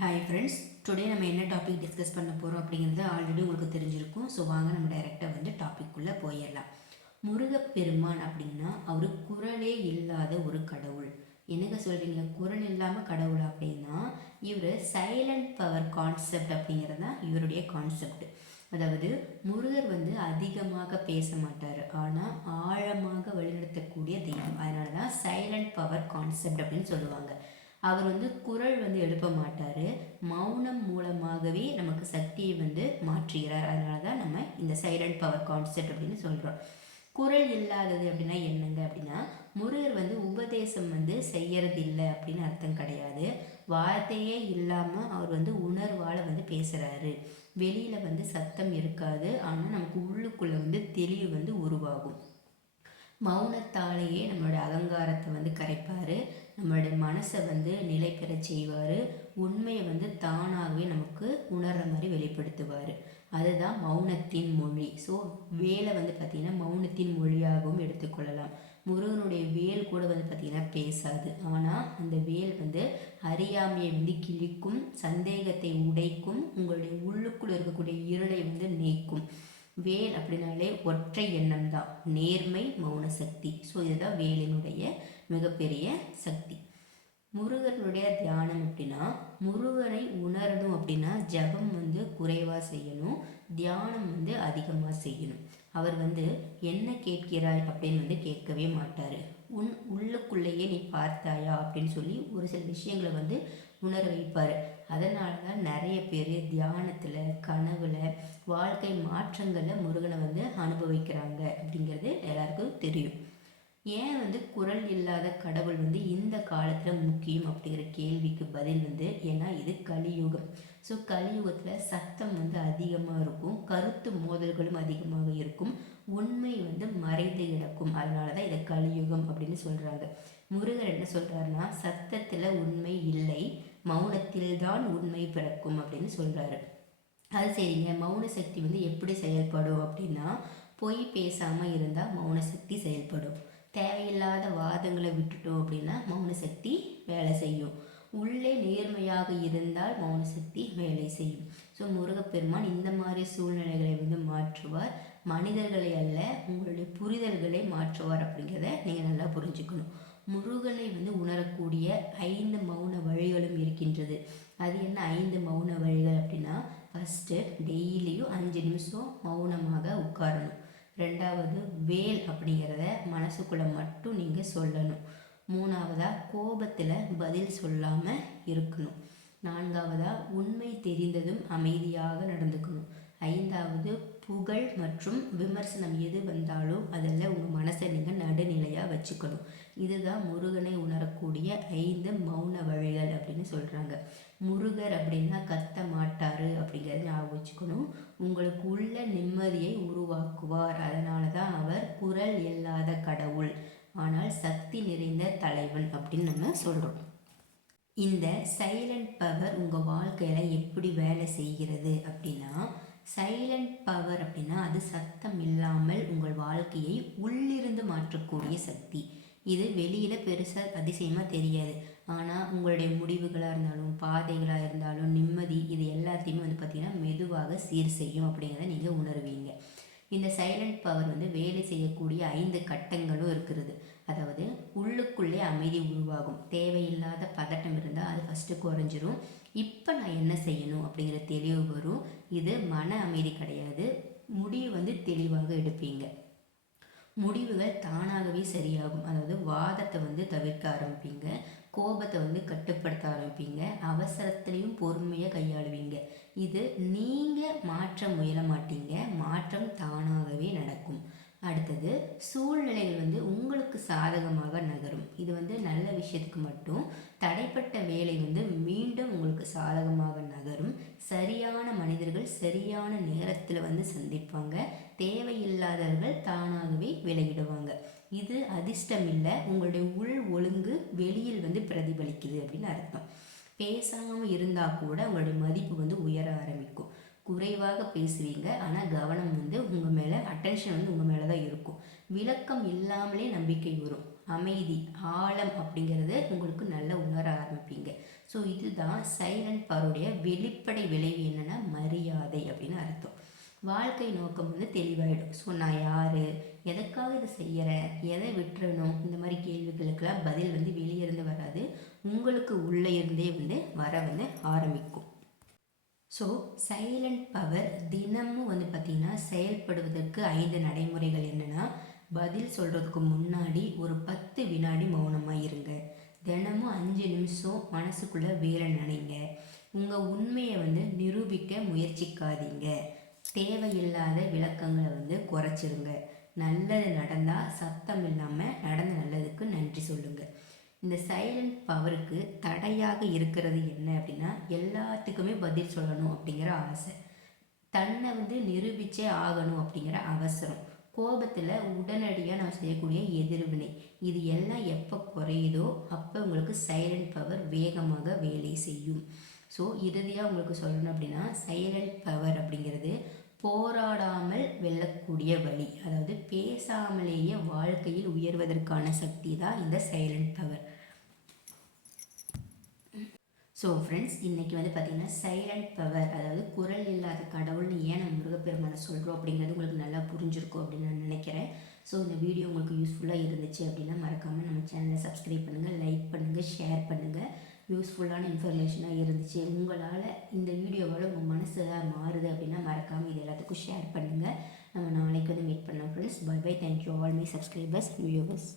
Hi friends, today நம்ம என்ன topic discuss பண்ண போகிறோம் அப்படிங்கிறது ஆல்ரெடி உங்களுக்கு தெரிஞ்சிருக்கும். ஸோ வாங்க நம்ம டைரெக்டாக டாபிக்குள்ளே போயிடலாம். முருகப்பெருமான் அப்படின்னா அவர் குரலே இல்லாத ஒரு கடவுள். என்னங்க சொல்கிறீங்க, குரல் இல்லாமல் கடவுள் அப்படின்னா இவர் சைலண்ட் பவர் கான்செப்ட் அப்படிங்கிறது தான் இவருடைய கான்செப்ட். அதாவது முருகர் அதிகமாக பேச மாட்டார், ஆனால் ஆழமாக வழிநடத்தக்கூடிய தெய்வம். அதனால தான் சைலண்ட் பவர் கான்செப்ட் அப்படின்னு சொல்லுவாங்க. அவர் குரல் எழுப்ப மாட்டார், மௌனம் மூலமாகவே நமக்கு சக்தியை மாற்றுகிறார். அதனால தான் நம்ம இந்த சைலண்ட் பவர் கான்செப்ட் அப்படின்னு சொல்கிறோம். குரல் இல்லாதது அப்படின்னா என்னங்க அப்படின்னா, முருகர் உபதேசம் செய்யறது இல்லை அப்படின்னு அர்த்தம் கிடையாது. வார்த்தையே இல்லாமல் அவர் உணர்வால் பேசுகிறாரு. வெளியில் சத்தம் இருக்காது, ஆனால் நமக்கு உள்ளுக்குள்ளே தெளிவு உருவாகும். மௌனத்தாலேயே நம்மளுடைய அகங்காரத்தை கரைப்பார், நம்மளுடைய மனசை நிலை பெற செய்வார், உண்மையை தானாகவே நமக்கு உணர்ற மாதிரி வெளிப்படுத்துவார். அதுதான் மௌனத்தின் மொழி. ஸோ வேலை பார்த்திங்கன்னா மௌனத்தின் மொழியாகவும் எடுத்துக்கொள்ளலாம். முருகனுடைய வேல் கூட பார்த்திங்கன்னா பேசாது, ஆனால் அந்த வேல் அறியாமையை கிழிக்கும், சந்தேகத்தை உடைக்கும், உங்களுடைய உள்ளுக்குள் இருக்கக்கூடிய இருளை நீக்கும். வேல் அப்படின்னாலே ஒற்றை எண்ணம் தான், நேர்மை, மௌன சக்தி. ஸோ இதுதான் வேலினுடைய மிகப்பெரிய சக்தி. முருகனுடைய தியானம் அப்படின்னா, முருகனை உணரணும் அப்படின்னா ஜபம் குறைவாக செய்யணும், தியானம் அதிகமாக செய்யணும். அவர் என்ன கேட்கிறாய் அப்படின்னு கேட்கவே மாட்டார். உள்ளுக்குள்ளேயே நீ பார்த்தாயா அப்படின்னு சொல்லி ஒரு சில விஷயங்களை உணர வைப்பார். அதனால தான் நிறைய பேர் தியானத்தில், கனவுல, வாழ்க்கை மாற்றங்களில் முருகனை அனுபவிக்கிறாங்க அப்படிங்கிறது எல்லாருக்கும் தெரியும். ஏன் குரல் இல்லாத கடவுள் இந்த காலத்தில் முக்கியம் அப்படிங்கிற கேள்விக்கு பதில் ஏன்னா இது கலியுகம். ஸோ கலியுகத்தில் சத்தம் அதிகமாக இருக்கும், கருத்து மோதல்களும் அதிகமாக இருக்கும், உண்மை மறைந்து கிடக்கும். அதனால தான் இதை கலியுகம் அப்படின்னு சொல்கிறாங்க. முருகர் என்ன சொல்கிறாருன்னா, சத்தத்தில் உண்மை இல்லை, மௌனத்தில் தான் உண்மை பிறக்கும் அப்படின்னு சொல்கிறாரு. அது சரிங்க, மௌன சக்தி எப்படி செயல்படும் அப்படின்னா, பொய் பேசாமல் இருந்தால் மௌன சக்தி செயல்படும். தேவையில்லாத வாதங்களை விட்டுட்டோம் அப்படின்னா மௌன சக்தி வேலை செய்யும். உள்ளே நேர்மையாக இருந்தால் மௌன சக்தி வேலை செய்யும். ஸோ முருகப்பெருமான் இந்த மாதிரி சூழ்நிலைகளை மாற்றுவார். மனிதர்களை அல்ல, உங்களுடைய புரிதல்களை மாற்றுவார் அப்படிங்கிறத நீங்கள் நல்லா புரிஞ்சுக்கணும். முருகனை உணரக்கூடிய 5 மௌன வழிகளும் இருக்கின்றது. அது என்ன 5 மௌன வழிகள் அப்படின்னா, ஃபஸ்ட்டு டெய்லியும் 5 நிமிஷம் மௌனமாக உட்காரணும். 2வது வேல் அப்படிங்கிறத மனசுக்குள்ளே மட்டும் நீங்கள் சொல்லணும். 3வதாக கோபத்தில் பதில் சொல்லாமல் இருக்கணும். 4வதாக உண்மை தெரிந்ததும் அமைதியாக நடந்துக்கணும். 5வது புகழ் மற்றும் விமர்சனம் எது வந்தாலும் அதில் உங்கள் மனசை நீங்கள் நடுநிலையாக வச்சுக்கணும். இதுதான் முருகனை உணரக்கூடிய 5 மௌன வழிகள் அப்படின்னு சொல்கிறாங்க. முருகர் அப்படின்னா கத்த மாட்டார் அப்படிங்கிறத ஞாபகம் வச்சுக்கணும். உங்களுக்கு உள்ள நிம்மதியை உருவாக்குவார். அதனால தான் அவர் குரல் இல்லாத கடவுள், ஆனால் சக்தி நிறைந்த தலைவன் அப்படின்னு நம்ம சொல்கிறோம். இந்த சைலண்ட் பவர் உங்கள் வாழ்க்கையில் எப்படி வேலை செய்கிறது அப்படின்னா, சைலண்ட் பவர் அப்படின்னா அது சத்தம் இல்லாமல் உங்கள் வாழ்க்கையை உள்ளிருந்து மாற்றக்கூடிய சக்தி. இது வெளியில் பெருசாக அதிசயமாக தெரியாது, ஆனால் உங்களுடைய முடிவுகளாக இருந்தாலும், பாதைகளாக இருந்தாலும், நிம்மதி, இது எல்லாத்தையுமே பார்த்திங்கன்னா மெதுவாக சீர் செய்யும் அப்படிங்கிறத நீங்கள் உணர்வீங்க. இந்த சைலண்ட் பவர் வேலை செய்யக்கூடிய 5 கட்டங்களும் இருக்கிறது. அதாவது உள்ளுக்குள்ளே அமைதி உருவாகும், தேவையில்லாத பதட்டம் இருந்தால் அது ஃபஸ்ட்டு குறைஞ்சிரும். இப்போ நான் என்ன செய்யணும் அப்படிங்கிற தெளிவு வரும். இது மன அமைதி கிடையாது, முடிவு தெளிவாக எடுப்பீங்க. முடிவுகள் தானாகவே சரியாகும். அதாவது வாதத்தை தவிர்க்க ஆரம்பிப்பீங்க, கோபத்தை கட்டுப்படுத்த ஆரம்பிப்பீங்க, அவசரத்துலேயும் பொறுமையாக கையாளுவீங்க. இது நீங்கள் மாற்ற முயல மாட்டீங்க, மாற்றம் தானாகவே நடக்கும். அடுத்தது சூழ்நிலைகள் உங்களுக்கு சாதகமாக நகரும். இது நல்ல விஷயத்துக்கு மட்டும். தடைப்பட்ட வேலை மீண்டும் உங்களுக்கு சாதகமாக நகரும். சரியான மனிதர்கள் சரியான நேரத்தில் சந்திப்பாங்க, தேவையில்லாதவர்கள் தானாகவே விலகிடுவாங்க. இது அதிர்ஷ்டம் இல்லை, உங்களுடைய உள் ஒழுங்கு வெளியில் பிரதிபலிக்குது அப்படின்னு அர்த்தம். பேசாமல் இருந்தால் கூட உங்களுடைய மதிப்பு உயர ஆரம்பிக்கும். குறைவாக பேசுவீங்க, ஆனால் கவனம் உங்கள் மேலே, அட்டென்ஷன் உங்கள் மேலே தான் இருக்கும். விளக்கம் இல்லாமலே நம்பிக்கை வரும். அமைதி, ஆழம் அப்படிங்கிறது உங்களுக்கு நல்லா உணர ஆரம்பிப்பீங்க. ஸோ இதுதான் சைலண்ட் பவருடைய வெளிப்படை விளைவு என்னென்னா மரியாதை அப்படின்னு அர்த்தம். வாழ்க்கை நோக்கம் தெளிவாயிடும். ஸோ நான் யார், எதுக்காக இதை செய்கிறேன், எதை விட்டுறணும், இந்த மாதிரி கேள்விகளுக்கெல்லாம் பதில் வெளியே இருந்து வராது, உங்களுக்கு உள்ளே இருந்தே வர ஆரம்பிக்கும். ஸோ சைலண்ட் பவர் தினமும் பார்த்திங்கன்னா செயல்படுவதற்கு 5 நடைமுறைகள் என்னென்னா, பதில் சொல்கிறதுக்கு முன்னாடி ஒரு 10 வினாடி மௌனமாக இருங்க. தினமும் 5 நிமிஷம் மனசுக்குள்ளே வேலை நினைங்க. உங்கள் உண்மையை நிரூபிக்க முயற்சிக்காதீங்க. தேவையில்லாத விளக்கங்களை குறைச்சிருங்க. நல்லது நடந்தால் சத்தம் இல்லாமல் நடந்த நல்லதுக்கு நன்றி சொல்லுங்கள். இந்த சைலண்ட் பவருக்கு தடையாக இருக்கிறது என்ன அப்படின்னா, எல்லாத்துக்குமே பதில் சொல்லணும் அப்படிங்கிற ஆசை, தன்னை நிரூபிச்சே ஆகணும் அப்படிங்கிற அவசரம், கோபத்தில் உடனடியாக நான் செய்யக்கூடிய எதிர்வினை, இது எல்லாம் எப்போ குறையுதோ அப்போ உங்களுக்கு சைலண்ட் பவர் வேகமாக வேலை செய்யும். ஸோ இறுதியாக உங்களுக்கு சொல்லணும் அப்படின்னா, சைலண்ட் பவர் அப்படிங்கிறது போராடாமல் வெல்லக்கூடிய வழி, அதாவது பேசாமலேயே வாழ்க்கையில் உயர்வதற்கான சக்தி தான் இந்த சைலண்ட் பவர். ஸோ ஃப்ரெண்ட்ஸ், இன்றைக்கி பார்த்திங்கன்னா சைலண்ட் பவர், அதாவது குரல் இல்லாத கடவுள்னு ஏன் நம்ம முருகப்பெருமானை சொல்கிறோம் அப்படிங்கிறது உங்களுக்கு நல்லா புரிஞ்சிருக்கும் அப்படின்னு நான் நினைக்கிறேன். ஸோ இந்த வீடியோ உங்களுக்கு யூஸ்ஃபுல்லாக இருந்துச்சு அப்படின்னா மறக்காமல் நம்ம சேனலை சப்ஸ்கிரைப் பண்ணுங்கள், லைக் பண்ணுங்கள், ஷேர் பண்ணுங்கள். யூஸ்ஃபுல்லான இன்ஃபர்மேஷனாக இருந்துச்சு, உங்களால் இந்த வீடியோவால் உங்கள் மனசு மாறுது அப்படின்னா மறக்காமல் இது எல்லாத்துக்கும் ஷேர் பண்ணுங்கள். நம்ம நாளைக்கு மீட் பண்ணலாம் friends. Bye bye. Thank you all my subscribers and viewers.